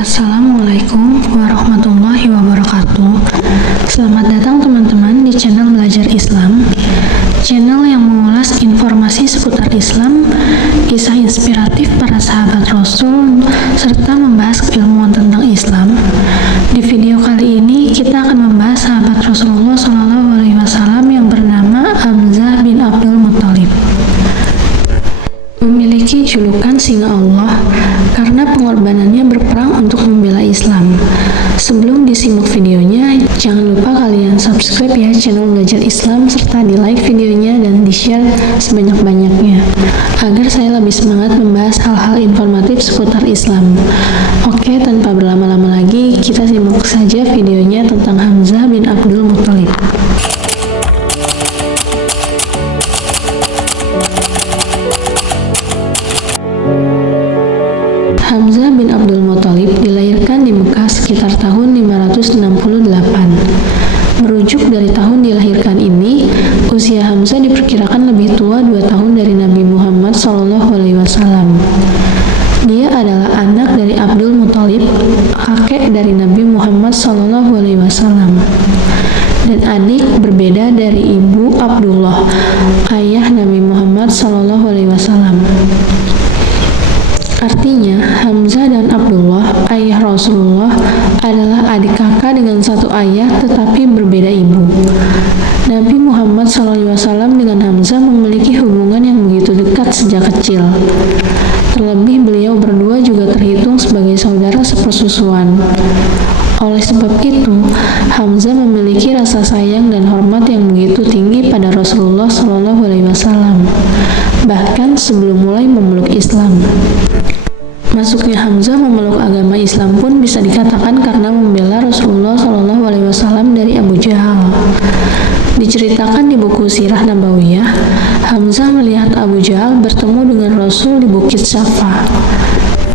Assalamualaikum warahmatullahi wabarakatuh. Selamat datang teman-teman di channel Belajar Islam, channel yang mengulas informasi seputar Islam, kisah inspiratif para sahabat Rasul, serta membahas keilmuan tentang Islam. Di video kali ini kita akan membahas sahabat Rasulullah SAW yang bernama Hamzah bin Abdul Muthalib. Memiliki julukan singa Allah karena pengorbanannya berperang untuk membela Islam. Sebelum disimak videonya, jangan lupa kalian subscribe ya channel Belajar Islam serta di like videonya dan di share sebanyak-banyaknya agar saya lebih semangat membahas hal-hal informatif seputar Islam. Oke, tanpa berlama-lama lagi, kita simak saja videonya tentang Hamzah bin Abdul Muthalib. Hamzah bin Abdul Muthalib dilahirkan di Mekah sekitar tahun 568. Merujuk dari tahun dilahirkan ini, usia Hamzah diperkirakan lebih tua 2 tahun dari Nabi Muhammad SAW. Dia adalah anak dari Abdul Muthalib, kakek dari Nabi Muhammad SAW, dan adik berbeda dari ibu Abdullah, ayah Nabi Muhammad SAW. Artinya, Hamzah dan Abdullah, ayah Rasulullah, adalah adik kakak dengan satu ayah tetapi berbeda ibu. Nabi Muhammad SAW dengan Hamzah memiliki hubungan yang begitu dekat sejak kecil. Terlebih beliau berdua juga terhitung sebagai saudara sepersusuan. Oleh sebab itu, Hamzah memiliki rasa sayang dan hormat yang begitu tinggi pada Rasulullah SAW, bahkan sebelum mulai memeluk Islam. Masuknya Hamzah memeluk agama Islam pun bisa dikatakan karena membela Rasulullah SAW dari Abu Jahal. Diceritakan di buku Sirah Nabawiyah, Hamzah melihat Abu Jahal bertemu dengan Rasul di Bukit Safa.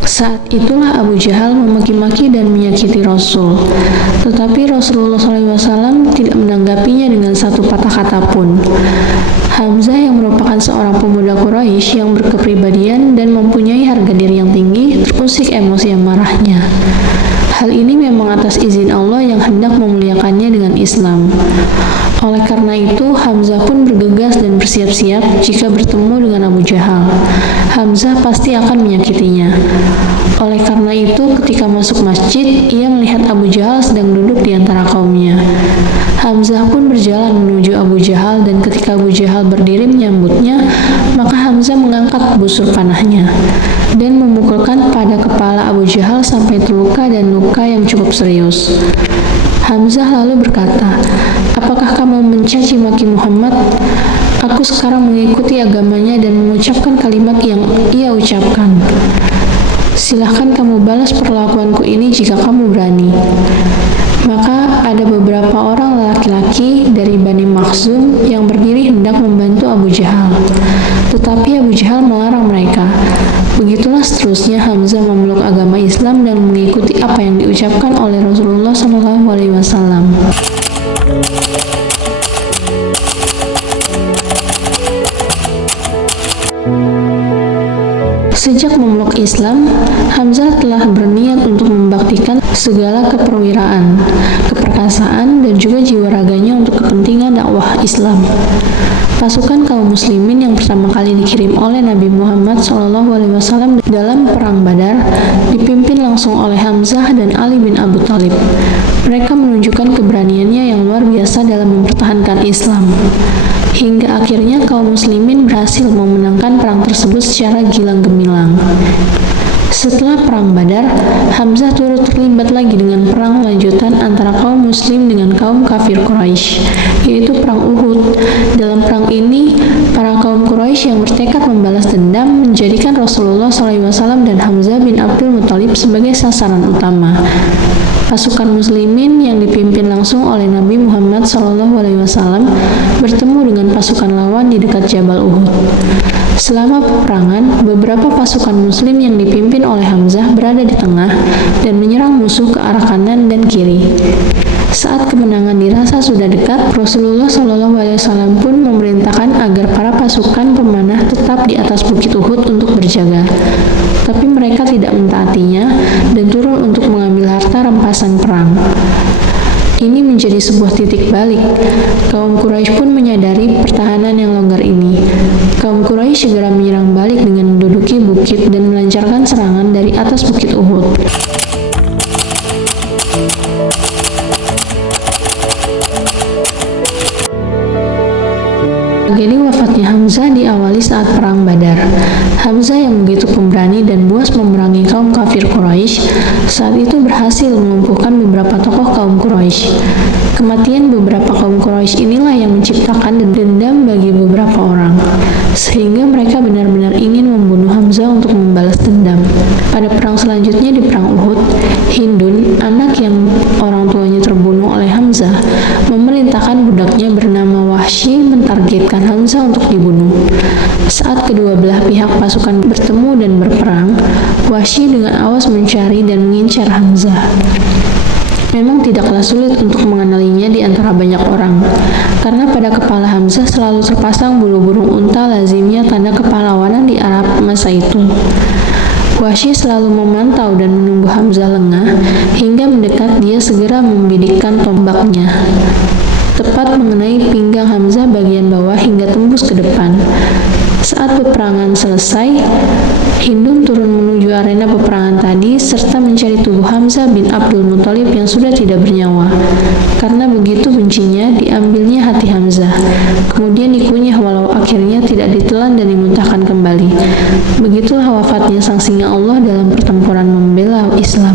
Saat itulah Abu Jahal memaki-maki dan menyakiti Rasul, tetapi Rasulullah SAW tidak menanggapinya dengan satu patah kata pun. Hamzah yang merupakan seorang pemuda Quraisy yang berkepribadian dan mempunyai harga diri yang tinggi, terusik emosi yang marahnya. Hal ini memang atas izin Allah yang hendak memuliakannya dengan Islam. Oleh karena itu, Hamzah pun bergegas dan bersiap-siap jika bertemu dengan Abu Jahal. Hamzah pasti akan menyakitinya. Oleh karena itu, ketika masuk masjid, ia melihat Abu Jahal sedang duduk di antara kaumnya. Hamzah pun berjalan menuju Abu Jahal dan ketika Abu Jahal berdiri menyambutnya, maka Hamzah mengangkat busur panahnya dan memukulkan pada kepala Abu Jahal sampai terluka dan luka yang cukup serius. Hamzah lalu berkata, "Apakah kamu mencaci maki Muhammad? Aku sekarang mengikuti agamanya dan mengucapkan kalimat yang ia ucapkan. Silahkan kamu balas perlakuanku ini jika kamu berani." Maka ada beberapa orang laki-laki dari Bani Makhzum yang berdiri hendak membantu Abu Jahal, tetapi Abu Jahal melarang mereka. Begitulah seterusnya Hamzah memeluk agama Islam dan mengikuti apa yang diucapkan oleh Rasulullah SAW. Sejak memeluk Islam, Hamzah telah berniat untuk membaktikan segala keperwiraan, keperkasaan, dan juga jiwa raganya untuk kepentingan dakwah Islam. Pasukan kaum muslimin yang pertama kali dikirim oleh Nabi Muhammad SAW dalam Perang Badar dipimpin langsung oleh Hamzah dan Ali bin Abi Thalib. Mereka menunjukkan keberaniannya yang luar biasa dalam mempertahankan Islam. Hingga akhirnya kaum muslimin berhasil memenangkan perang tersebut secara gilang gemilang. Setelah Perang Badar, Hamzah turut terlibat lagi dengan perang lanjutan antara kaum muslim dengan kaum kafir Quraisy, yaitu Perang Uhud. Dalam perang ini, para kaum Quraisy yang bertekad membalas dendam menjadikan Rasulullah SAW dan Hamzah bin Abdul Muthalib sebagai sasaran utama. Pasukan muslimin yang dipimpin langsung oleh Nabi Muhammad SAW bertemu dengan pasukan lawan di dekat Jabal Uhud. Selama peperangan, beberapa pasukan muslim yang dipimpin oleh Hamzah berada di tengah dan menyerang musuh ke arah kanan dan kiri. Saat kemenangan dirasa sudah dekat, Rasulullah SAW pun memerintahkan agar para pasukan pemanah tetap di atas bukit Uhud untuk berjaga. Tapi mereka tidak mentaatinya dan turun untuk mengambil harta rampasan perang. Ini menjadi sebuah titik balik. Kaum Quraisy pun menyadari pertahanan yang longgar ini. Kaum Quraisy segera menyerang balik dengan menduduki bukit dan melancarkan serangan dari atas bukit Uhud. Tragedi wafatnya Hamzah diawali saat Perang Badar. Hamzah yang begitu pemberani dan buas memerangi kaum kafir Quraisy, saat itu berhasil melumpuhkan beberapa tokoh kaum Quraisy. Kematian beberapa kaum Quraisy inilah yang menciptakan dendam bagi beberapa orang, sehingga mereka benar-benar ingin membunuh Hamzah untuk membalas dendam. Pada perang selanjutnya di Perang Uhud, Hindun, anak yang orang tuanya terbunuh oleh Hamzah, memerintahkan budaknya bernama Wahsy mentargetkan Hamzah untuk dibunuh. Saat kedua belah pihak pasukan bertemu dan berperang, Wahsy dengan awas mencari dan mengincar Hamzah. Memang tidaklah sulit untuk mengenalinya di antara banyak orang, karena pada kepala Hamzah selalu terpasang bulu burung unta, lazimnya tanda kepahlawanan di Arab masa itu. Wahsy selalu memantau dan menunggu Hamzah lengah, hingga mendekat dia segera membidikkan tombaknya, tepat mengenai pinggang Hamzah bagian bawah hingga tembus ke depan. Saat peperangan selesai, Hindun turun menuju arena peperangan tadi serta mencari tubuh Hamzah bin Abdul Muthalib yang sudah tidak bernyawa. Karena begitu bencinya, diambilnya hati Hamzah, kemudian dikunyah walau akhirnya tidak ditelan dan dimuntahkan kembali. Begitulah wafatnya sang singa Allah dalam pertempuran membela Islam.